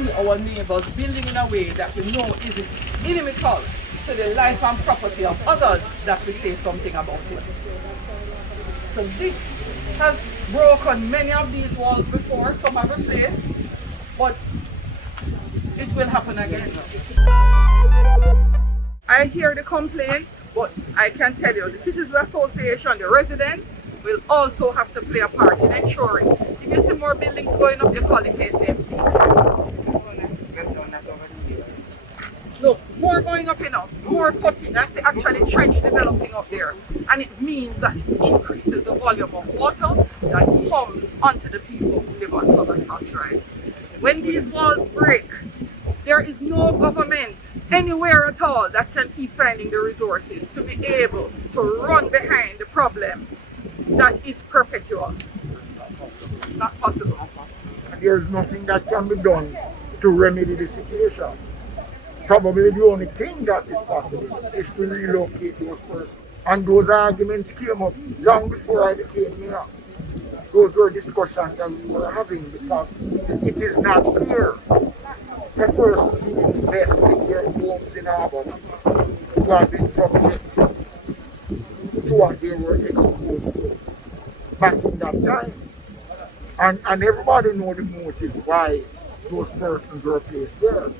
see our neighbours building in a way that we know is inimical to the life and property of others that we say something about it. So this has broken many of these walls before, some are replaced, but it will happen again. I hear the complaints, but I can tell you the Citizens Association, the residents, will also have to play a part in ensuring. If you see more buildings going up, you call the KCMC. Look, more going up enough, more cutting. I see actually trench developing up there. And it means that it increases the volume of water that comes onto the people who live on Southern Cross Drive. When these walls break, there is no government anywhere at all that can keep finding the resources to be able to run behind the problem that is perpetual. Not possible. There's nothing that can be done to remedy the situation. Probably the only thing that is possible is to relocate those persons. And those arguments came up long before I became mayor. Those were discussions that we were having because it is not fair for persons who invest in their homes in Harbour to have been subject to what they were exposed to back in that time. And everybody knows the motive why those persons were placed there.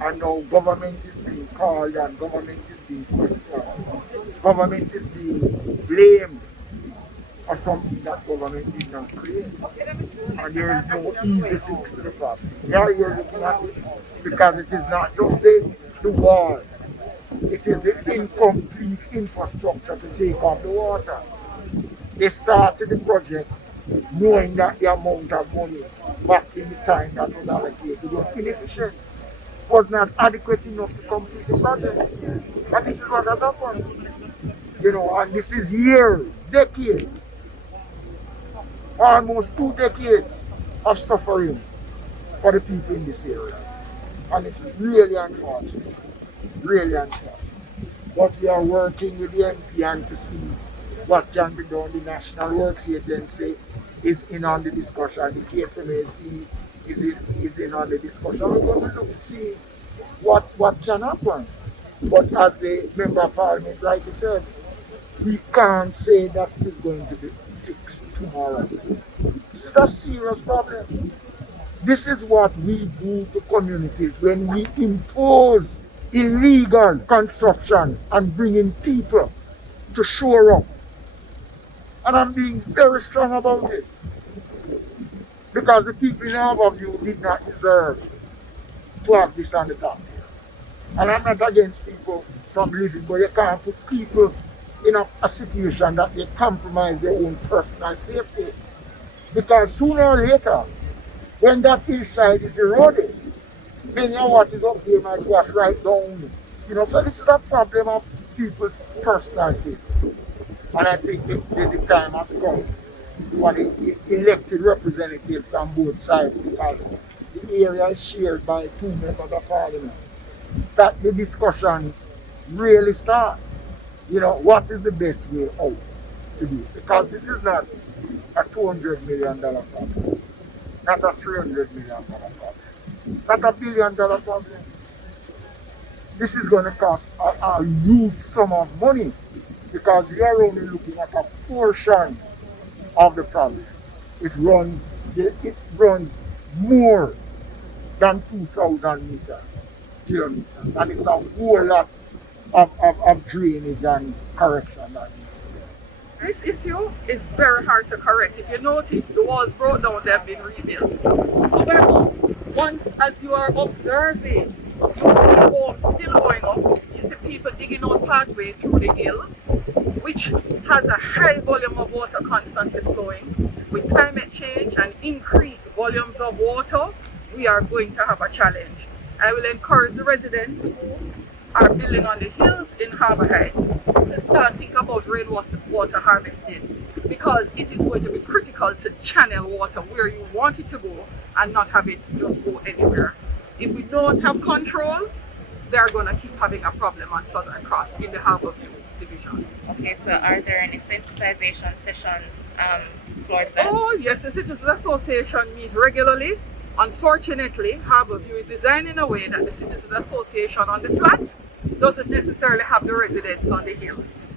And now government is being called and government is being questioned. Government is being blamed for something that government did not create. And there is no easy fix to the problem. Yeah, you're looking at it because it is not just the walls. It is the incomplete infrastructure to take off the water. They started the project knowing that the amount of money back in the time that was allocated was inefficient, was not adequate enough to complete the project. And this is what has happened. You know, and this is years, decades, almost 2 decades of suffering for the people in this area. And it's really unfortunate, really unfortunate. But we are working with the MP and to see what can be done. The National Works Agency is in on the discussion, the KSMAC is in on the discussion. We're going to look to see what can happen. But as the Member of Parliament, like you said, we can't say that it is going to be fixed tomorrow. This is a serious problem. This is what we do to communities when we impose illegal construction and bring in people to shore up. And I'm being very strong about it. Because the people in Harbour View did not deserve to have this on the top. And I'm not against people from living, but you can't put people in a situation that they compromise their own personal safety. Because sooner or later, when that hillside is eroded, many of what is up there might wash right down. You know, so this is a problem of people's personal safety. And I think the time has come for the elected representatives on both sides, because the area is shared by 2 members of Parliament, that the discussions really start. You know, what is the best way out to do it? Because this is not a $200 million problem, not a $300 million problem, not a $1 billion problem. This is going to cost a huge sum of money, because we are only looking at a portion of the problem. It runs more than 2,000 kilometers, and it's a whole lot of drainage and correction that needs to be done. This issue is very hard to correct. If you notice, the walls broke down, they have been rebuilt. However, once as you are observing, you see homes still going up, you see people digging out pathway through the hill, which has a high volume of water constantly flowing. With climate change and increased volumes of water, we are going to have a challenge. I will encourage the residents who are building on the hills in Harbour Heights to start thinking about rainwater harvesting, because it is going to be critical to channel water where you want it to go and not have it just go anywhere. If we don't have control, they're going to keep having a problem on Southern Cross in the Harbour View division. Okay, so are there any sensitization sessions towards that? Oh yes, the Citizens Association meet regularly Unfortunately, Harbour View is designed in a way that the Citizens Association on the flat doesn't necessarily have the residents on the hills.